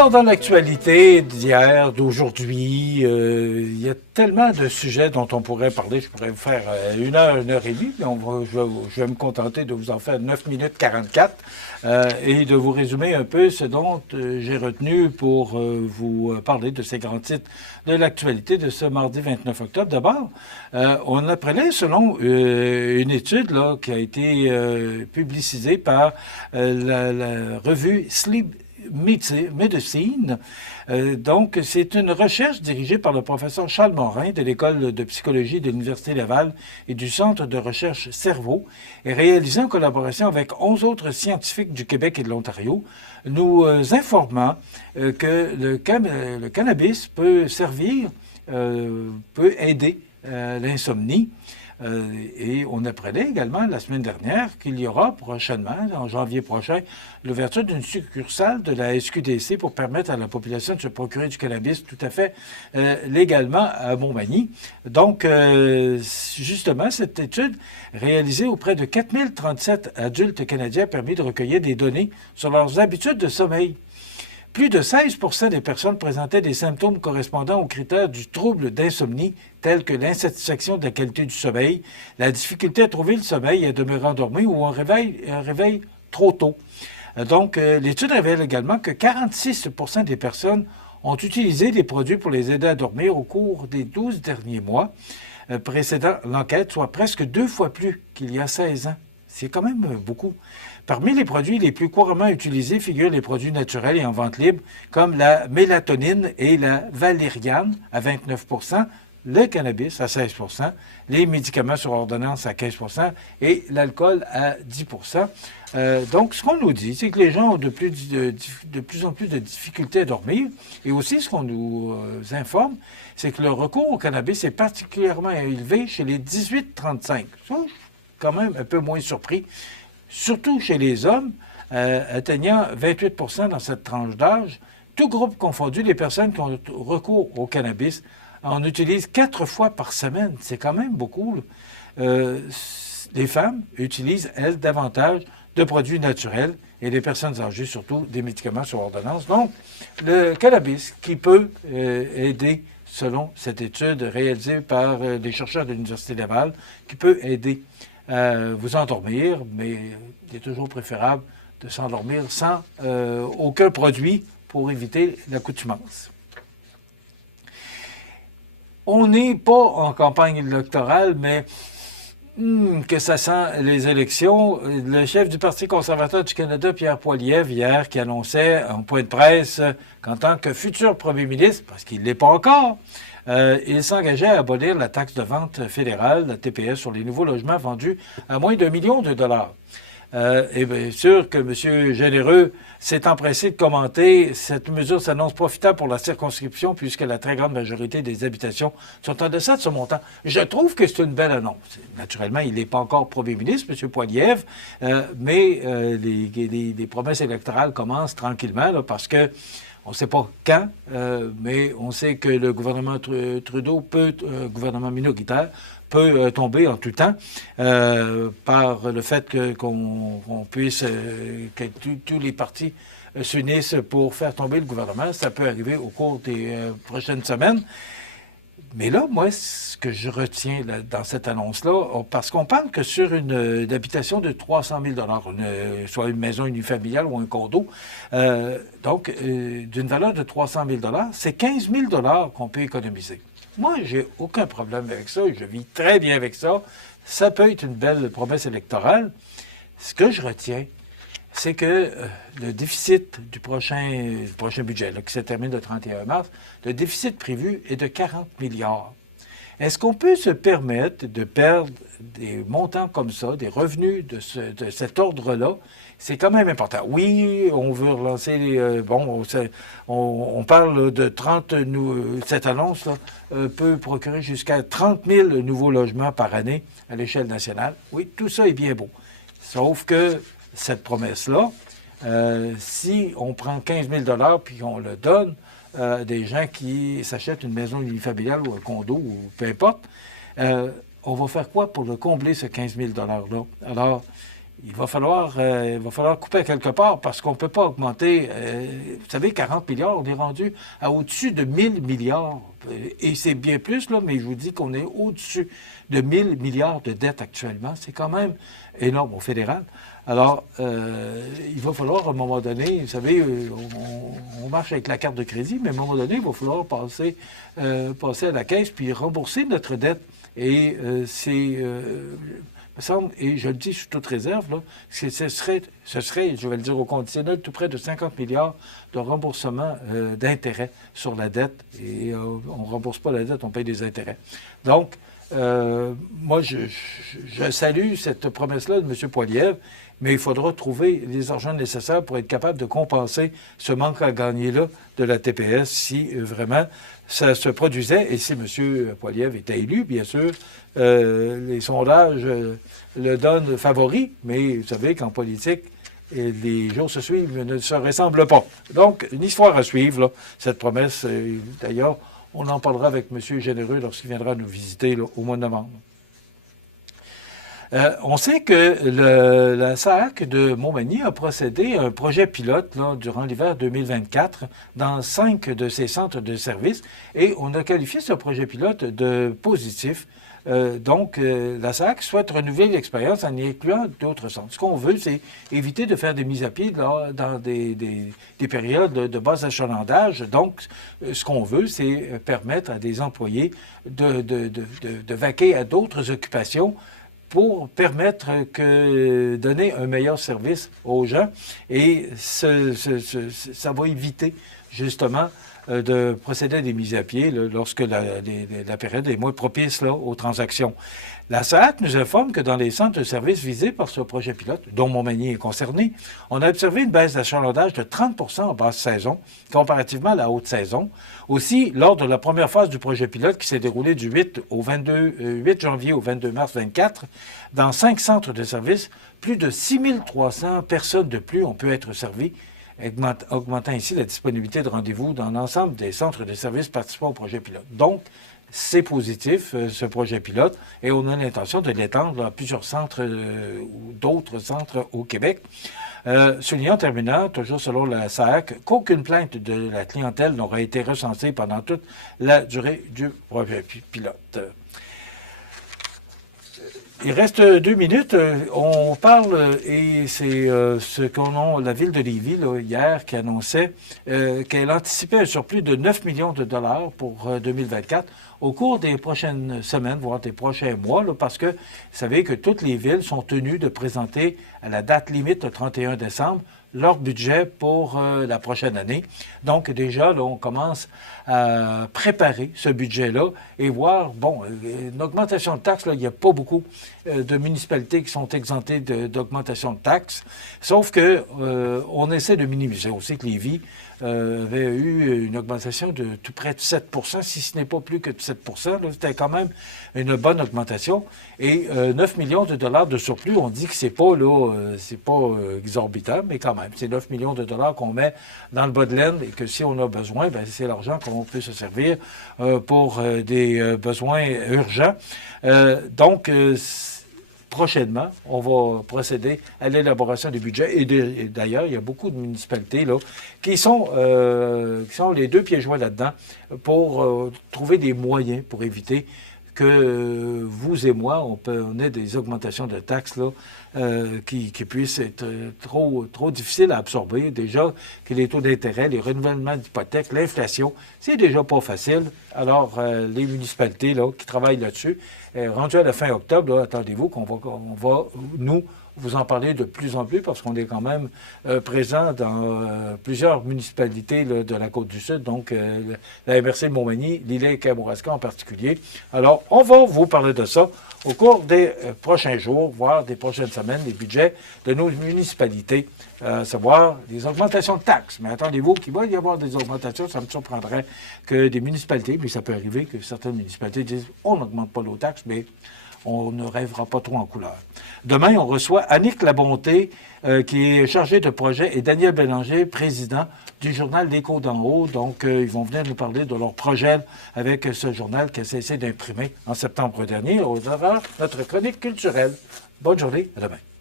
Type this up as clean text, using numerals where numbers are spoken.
Alors, dans l'actualité d'hier, d'aujourd'hui, il y a tellement de sujets dont on pourrait parler. Je pourrais vous faire une heure et demie, mais je vais me contenter de vous en faire 9 minutes 44 et de vous résumer un peu ce dont j'ai retenu pour vous parler de ces grands titres de l'actualité de ce mardi 29 octobre. D'abord, on apprenait, selon une étude là, qui a été publicisée par la revue Sleep Medicine. Donc, c'est une recherche dirigée par le professeur Charles Morin de l'École de psychologie de l'Université Laval et du Centre de recherche Cerveau et réalisée en collaboration avec 11 autres scientifiques du Québec et de l'Ontario, nous informant que le cannabis peut servir, peut aider l'insomnie. Et on apprenait également la semaine dernière qu'il y aura prochainement, en janvier prochain, l'ouverture d'une succursale de la SQDC pour permettre à la population de se procurer du cannabis tout à fait légalement à Montmagny. Donc, justement, cette étude réalisée auprès de 4037 adultes canadiens a permis de recueillir des données sur leurs habitudes de sommeil. Plus de 16 des personnes présentaient des symptômes correspondant aux critères du trouble d'insomnie, tels que l'insatisfaction de la qualité du sommeil, la difficulté à trouver le sommeil et à demeurer endormi ou un réveil trop tôt. Donc, l'étude révèle également que 46 des personnes ont utilisé des produits pour les aider à dormir au cours des 12 derniers mois précédant l'enquête, soit presque 2 fois plus qu'il y a 16 ans. C'est quand même beaucoup. Parmi les produits les plus couramment utilisés figurent les produits naturels et en vente libre, comme la mélatonine et la valériane à 29 le cannabis à 16 les médicaments sur ordonnance à 15 et l'alcool à 10 Donc, ce qu'on nous dit, c'est que les gens ont de plus en plus de difficultés à dormir. Et aussi, ce qu'on nous informe, c'est que le recours au cannabis est particulièrement élevé chez les 18-35. Ça, je suis quand même un peu moins surpris, surtout chez les hommes, atteignant 28 dans cette tranche d'âge. Tout groupe confondu, les personnes qui ont recours au cannabis en utilisent 4 fois par semaine. C'est quand même beaucoup. Les femmes utilisent, elles, davantage de produits naturels et les personnes âgées, surtout, des médicaments sur ordonnance. Donc, le cannabis qui peut aider, selon cette étude réalisée par des chercheurs de l'Université Laval, qui peut aider vous endormir, mais il est toujours préférable de s'endormir sans aucun produit pour éviter l'accoutumance. On n'est pas en campagne électorale, mais que ça sent les élections. Le chef du Parti conservateur du Canada, Pierre Poilievre, hier, qui annonçait en point de presse qu'en tant que futur premier ministre, parce qu'il ne l'est pas encore, il s'engageait à abolir la taxe de vente fédérale, la TPS, sur les nouveaux logements vendus à moins d'1 million de dollars. Et bien sûr que M. Généreux s'est empressé de commenter. Cette mesure s'annonce profitable pour la circonscription puisque la très grande majorité des habitations sont en deçà de ce montant. Je trouve que c'est une belle annonce. Naturellement, il n'est pas encore premier ministre, M. Poilievre, mais les promesses électorales commencent tranquillement là, parce que on ne sait pas quand, mais on sait que le gouvernement Trudeau gouvernement minoritaire, peut tomber en tout temps par le fait qu'on puisse, que tous les partis s'unissent pour faire tomber le gouvernement. Ça peut arriver au cours des prochaines semaines. Mais là, moi, ce que je retiens là, dans cette annonce-là, parce qu'on parle que sur une habitation de 300 000 soit une maison unifamiliale ou un condo, donc d'une valeur de 300 000 c'est 15 000 qu'on peut économiser. Moi, j'ai aucun problème avec ça. Je vis très bien avec ça. Ça peut être une belle promesse électorale. Ce que je retiens, c'est que le déficit du prochain budget, là, qui se termine le 31 mars, le déficit prévu est de 40 milliards. Est-ce qu'on peut se permettre de perdre des montants comme ça, des revenus de cet ordre-là? C'est quand même important. Oui, on veut relancer on parle de 30... cette annonce là, peut procurer jusqu'à 30 000 nouveaux logements par année à l'échelle nationale. Oui, tout ça est bien beau. Sauf que cette promesse-là, si on prend 15 000 puis qu'on le donne à des gens qui s'achètent une maison unifamiliale ou un condo ou peu importe, on va faire quoi pour le combler, ce 15 000 $-là? Alors, il va falloir couper à quelque part parce qu'on ne peut pas augmenter. Vous savez, 40 milliards, on est rendu à au-dessus de 1000 milliards. Et c'est bien plus, là, mais je vous dis qu'on est au-dessus de 1000 milliards de dettes actuellement. C'est quand même énorme au fédéral. Alors, il va falloir, à un moment donné, vous savez, on marche avec la carte de crédit, mais à un moment donné, il va falloir passer à la caisse puis rembourser notre dette. Et me semble, et je le dis sous toute réserve, là, ce serait, je vais le dire au conditionnel, tout près de 50 milliards de remboursement d'intérêts sur la dette. Et on ne rembourse pas la dette, on paye des intérêts. Donc, moi, je salue cette promesse-là de M. Poilievre, mais il faudra trouver les argents nécessaires pour être capable de compenser ce manque à gagner-là de la TPS si vraiment ça se produisait. Et si M. Poilievre était élu, bien sûr, les sondages le donnent favori, mais vous savez qu'en politique, les jours se suivent, ne se ressemblent pas. Donc, une histoire à suivre, là, cette promesse. D'ailleurs, on en parlera avec M. Généreux lorsqu'il viendra nous visiter là, au mois de novembre. On sait que la SAAC de Montmagny a procédé à un projet pilote là, durant l'hiver 2024 dans 5 de ses centres de services et on a qualifié ce projet pilote de positif. Donc, la SAAC souhaite renouveler l'expérience en y incluant d'autres centres. Ce qu'on veut, c'est éviter de faire des mises à pied là, dans des périodes de bas achalandage. Donc, ce qu'on veut, c'est permettre à des employés de vaquer à d'autres occupations pour permettre que donner un meilleur service aux gens. Et ça va éviter, justement, de procéder à des mises à pied là, lorsque la période est moins propice là, aux transactions. La SAAC nous informe que dans les centres de services visés par ce projet pilote, dont Montmagny est concerné, on a observé une baisse d'achalandage de 30 en basse saison, comparativement à la haute saison. Aussi, lors de la première phase du projet pilote qui s'est déroulée du 8 janvier au 22 mars 2024, dans 5 centres de services, plus de 6300 personnes de plus ont pu être servies, augmentant ainsi la disponibilité de rendez-vous dans l'ensemble des centres de services participant au projet pilote. Donc, c'est positif, ce projet pilote, et on a l'intention de l'étendre à plusieurs centres ou d'autres centres au Québec. Soulignant en terminant, toujours selon la SAAC, qu'aucune plainte de la clientèle n'aura été recensée pendant toute la durée du projet pilote. Il reste 2 minutes. On parle, et c'est ce qu'on a, la ville de Lévis, là, hier, qui annonçait qu'elle anticipait un surplus de 9 millions de dollars pour 2024 au cours des prochaines semaines, voire des prochains mois, là, parce que vous savez que toutes les villes sont tenues de présenter à la date limite, le 31 décembre, leur budget pour la prochaine année. Donc, déjà, là, on commence à préparer ce budget-là et voir, bon, une augmentation de taxes, là, il n'y a pas beaucoup de municipalités qui sont exemptées d'augmentation de taxes, sauf que on essaie de minimiser. On sait que Lévis avait eu une augmentation de tout près de 7 si ce n'est pas plus que de 7 C'était quand même une bonne augmentation. Et 9 millions de dollars de surplus, on dit que c'est pas exorbitant, mais quand même, c'est 9 millions de dollars qu'on met dans le bas de laine et que si on a besoin, bien, c'est l'argent qu'on peut se servir pour des besoins urgents. Donc, prochainement, on va procéder à l'élaboration des budgets. Et d'ailleurs, il y a beaucoup de municipalités là, qui sont les 2 pieds joints là-dedans pour trouver des moyens pour éviter que vous et moi, on ait des augmentations de taxes là, qui puissent être trop difficiles à absorber. Déjà que les taux d'intérêt, les renouvellements d'hypothèques, l'inflation, c'est déjà pas facile. Alors, les municipalités là, qui travaillent là-dessus, rendu à la fin octobre, là, attendez-vous qu'on va, nous, vous en parler de plus en plus parce qu'on est quand même présent dans plusieurs municipalités là, de la Côte-du-Sud, donc la MRC de Montmagny, l'îlet et Kamouraska en particulier. Alors, on va vous parler de ça au cours des prochains jours, voire des prochaines semaines, les budgets de nos municipalités, à savoir les augmentations de taxes. Mais attendez-vous qu'il va y avoir des augmentations, ça me surprendrait que des municipalités, mais ça peut arriver que certaines municipalités disent on n'augmente pas nos taxes, mais on ne rêvera pas trop en couleur. Demain, on reçoit Annick Labonté, qui est chargée de projet, et Daniel Bélanger, président du journal L'Écho d'en haut. Donc, ils vont venir nous parler de leur projet avec ce journal qu'elle s'est essayé d'imprimer en septembre dernier. On aura notre chronique culturelle. Bonne journée, à demain.